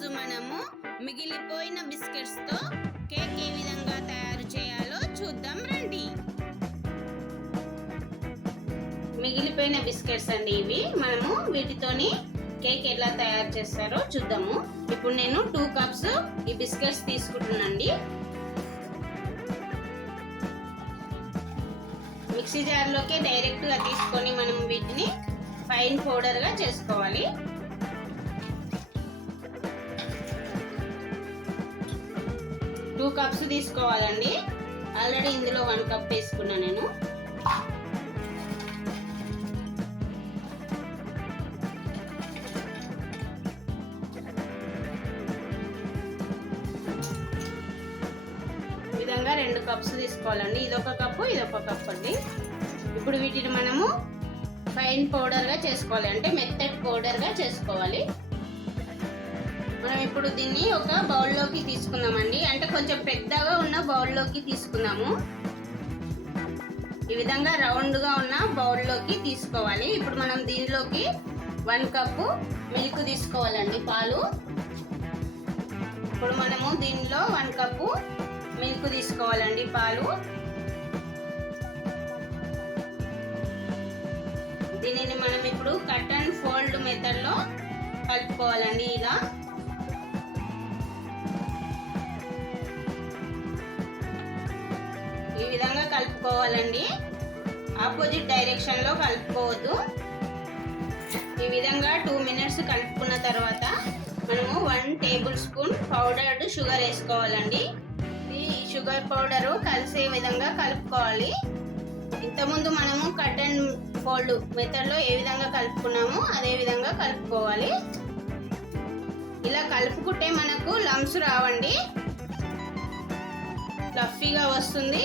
ఈరోజు మనము మిగిలిపోయిన బిస్కెట్స్తో కేక్ ఏ విధంగా తయారు చేయాలో చూద్దాం రండి. మిగిలిపోయిన బిస్కెట్స్ అండి ఇవి. మనము వీటితోని కేక్ ఎలా తయారు చేస్తారో చూద్దాము. ఇప్పుడు నేను 2 కప్స్ ఈ బిస్కెట్స్ తీసుకుంటున్నానండి. మిక్సీ జార్లోకి డైరెక్ట్గా తీసుకొని మనం వీటిని ఫైన్ పౌడర్గా చేసుకోవాలి. టూ కప్స్ తీసుకోవాలండి. ఆల్రెడీ ఇందులో 1 కప్ వేసుకున్నా నేను. ఈ విధంగా 2 కప్స్ తీసుకోవాలండి. ఇదొక కప్పు, ఇదొక కప్పు అండి. ఇప్పుడు వీటిని మనము ఫైన్ పౌడర్గా చేసుకోవాలి, అంటే మెత్తటి పౌడర్గా చేసుకోవాలి. మనం ఇప్పుడు దీన్ని ఒక బౌల్లోకి తీసుకుందామండి. అంటే కొంచెం పెద్దగా ఉన్న బౌల్లోకి తీసుకుందాము. ఈ విధంగా రౌండ్గా ఉన్న బౌల్లోకి తీసుకోవాలి. ఇప్పుడు మనం దీనిలోకి 1 కప్పు మిల్క్ తీసుకోవాలండి, పాలు. ఇప్పుడు మనము దీనిలో 1 కప్పు మిల్క్ తీసుకోవాలండి, పాలు. దీనిని మనం ఇప్పుడు కట్ అండ్ ఫోల్డ్ మెథడ్లో కలుపుకోవాలండి. ఇలా ఈ విధంగా కలుపుకోవాలండి. ఆపోజిట్ డైరెక్షన్లో కలుపుకోవద్దు. ఈ విధంగా 2 మినిట్స్ కలుపుకున్న తర్వాత మనము 1 టేబుల్ స్పూన్ పౌడర్డ్ షుగర్ వేసుకోవాలండి. ఈ షుగర్ పౌడరు కలిసే విధంగా కలుపుకోవాలి. ఇంతకుముందు మనము కట్ అండ్ ఫోల్డ్ మెథడ్లో ఏ విధంగా కలుపుకున్నామో అదే విధంగా కలుపుకోవాలి. ఇలా కలుపుకుంటే మనకు లంప్స్ రావండి, ఫ్లఫీగా వస్తుంది.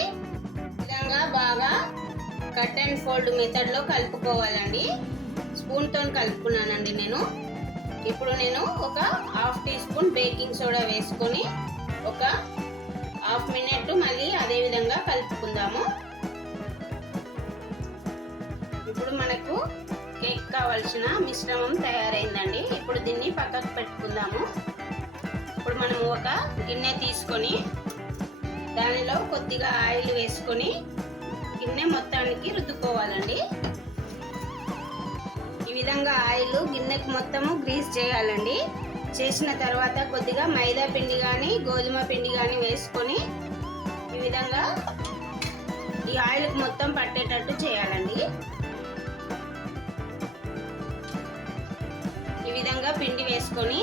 విధంగా బాగా కట్ అండ్ ఫోల్డ్ మెథడ్లో కలుపుకోవాలండి. స్పూన్తో కలుపుకున్నానండి నేను. ఇప్పుడు నేను ఒక 1/2 టీ స్పూన్ బేకింగ్ సోడా వేసుకొని ఒక 1/2 మినిట్ మళ్ళీ అదే విధంగా కలుపుకుందాము. ఇప్పుడు మనకు కేక్ కావాల్సిన మిశ్రమం తయారైందండి. ఇప్పుడు దీన్ని పక్కకు పెట్టుకుందాము. ఇప్పుడు మనం ఒక గిన్నె తీసుకొని దానిలో కొద్దిగా ఆయిల్ వేసుకొని గిన్నె మొత్తానికి రుద్దుకోవాలండి. ఈ విధంగా ఆయిల్ గిన్నెకు మొత్తము గ్రీస్ చేయాలండి. చేసిన తర్వాత కొద్దిగా మైదా పిండి కానీ గోధుమ పిండి కానీ వేసుకొని ఈ విధంగా ఈ ఆయిల్కి మొత్తం పట్టేటట్టు చేయాలండి. ఈ విధంగా పిండి వేసుకొని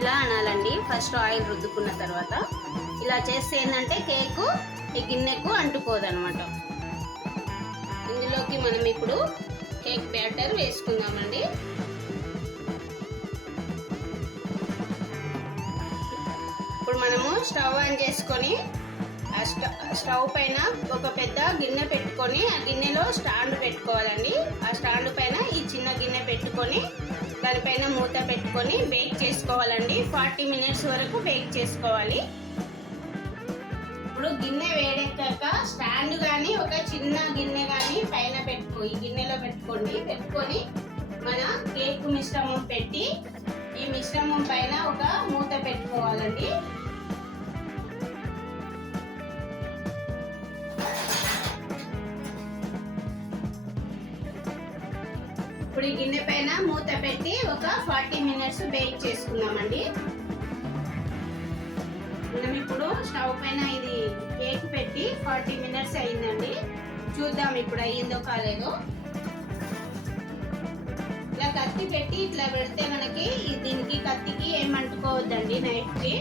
ఇలా అనాలండి. ఫస్ట్ ఆయిల్ రుద్దుకున్న తర్వాత ఇలా చేస్తే ఏంటంటే కేకు ఈ గిన్నెకు అంటుకోదన్నమాట. ఇందులోకి మనం ఇప్పుడు కేక్ బ్యాటర్ వేసుకుందామండి. ఇప్పుడు మనము స్టవ్ ఆన్ చేసుకొని స్టవ్ పైన ఒక పెద్ద గిన్నె పెట్టుకొని ఆ గిన్నెలో స్టాండ్ పెట్టుకోవాలండి. ఆ స్టాండ్ పైన ఈ చిన్న గిన్నె పెట్టుకొని దానిపైన మూత పెట్టుకొని బేక్ చేసుకోవాలండి. 40 మినిట్స్ వరకు బేక్ చేసుకోవాలి. ఇప్పుడు గిన్నె వేడెక్కాక స్టాండ్ కానీ ఒక చిన్న గిన్నె కానీ పైన ఈ గిన్నెలో పెట్టుకొని మన కేక్ మిశ్రమం పెట్టి ఈ మిశ్రమం పైన ఒక మూత పెట్టుకోవాలండి. ఇప్పుడు ఈ గిన్నె పైన మూత పెట్టి ఒక 40 మినిట్స్ బేక్ చేసుకుందామండి. మనం ఇప్పుడు స్టవ్ పైన ఇది కేక్ పెట్టి 40 మినిట్స్ అయిందండి. చూద్దాం ఇప్పుడు అయ్యిందో కాలేదో. ఇలా కత్తి పెట్టి ఇట్లా పెడితే మనకి దీనికి కత్తికి ఏం అంటుకోవద్దండి, నైఫ్కి.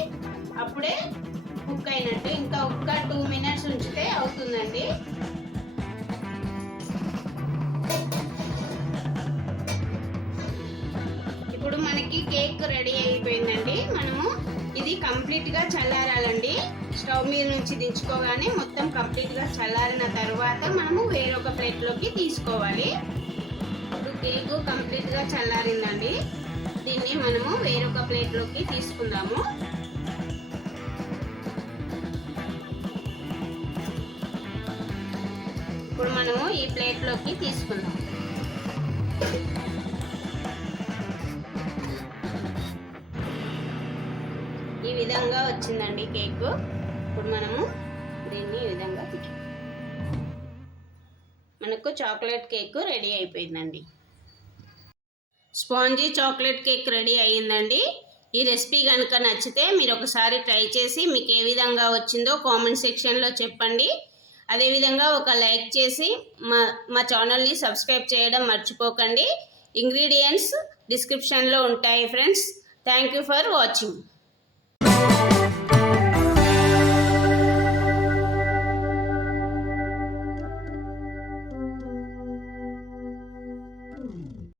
అప్పుడే కుక్ అయినట్టు. ఇంకా ఒక్క 2 మినిట్స్ ఉంచితే అవుతుందండి. ఇప్పుడు మనకి కేక్ రెడీ అయిపోయిందండి. మనము ఇది కంప్లీట్గా చల్లారాలండి. స్టవ్ మీద నుంచి దించుకోగానే మొత్తం కంప్లీట్గా చల్లారిన తర్వాత మనము వేరొక ప్లేట్లోకి తీసుకోవాలి. ఇప్పుడు కేకు కంప్లీట్గా చల్లారిందండి. దీన్ని మనము వేరొక ప్లేట్లోకి తీసుకుందాము. ఇప్పుడు మనము ఈ ప్లేట్లోకి తీసుకుందాం. విధంగా వచ్చిందండి కేక్. ఇప్పుడు మనము దీన్ని ఈ విధంగా మనకు చాక్లెట్ కేక్ రెడీ అయిపోయిందండి. స్పాంజీ చాక్లెట్ కేక్ రెడీ అయ్యిందండి. ఈ రెసిపీ కనుక నచ్చితే మీరు ఒకసారి ట్రై చేసి మీకు ఏ విధంగా వచ్చిందో కామెంట్ సెక్షన్లో చెప్పండి. అదేవిధంగా ఒక లైక్ చేసి మా ఛానల్ని సబ్స్క్రైబ్ చేయడం మర్చిపోకండి. ఇంగ్రీడియంట్స్ డిస్క్రిప్షన్లో ఉంటాయి friends. Thank you for watching.